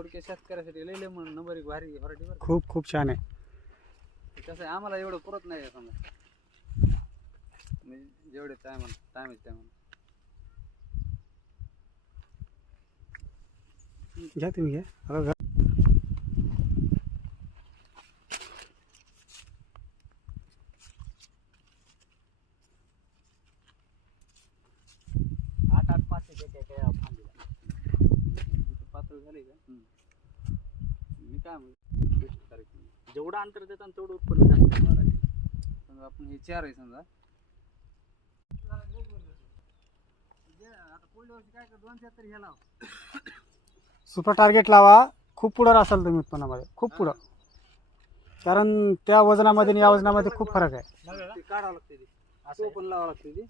थोडक्या शेतकऱ्यासाठी लय म्हणून नंबर एक भारी व्हरायटी बरं. खूप खूप छान आहे. कसं आहे आम्हाला एवढं पुरत नाही आहे समजा, म्हणजे जेवढे टाइम आहे त्यामुळे. घ्या तुम्ही घ्या. आता घा. आठ आठ पाच फांदीला पातळ झाली का? मी काय म्हणतो बेस्ट तारीख जेवढं अंतर देतात तेवढं उत्पन्न जास्त आहे महाराज. समजा आपण हे 4 आहे समजा. आता पुढल्या वर्षी काय कर 2-4 तरी हे लाव. सुपर टार्गेट लावा. खूप पुढं असाल तुम्ही उत्पन्नामध्ये, खूप पुढं. कारण त्या वजनामध्ये आणि या वजनामध्ये खूप फरक आहे. ते काढावं लागते, ते असं पण लावावं लागते ते.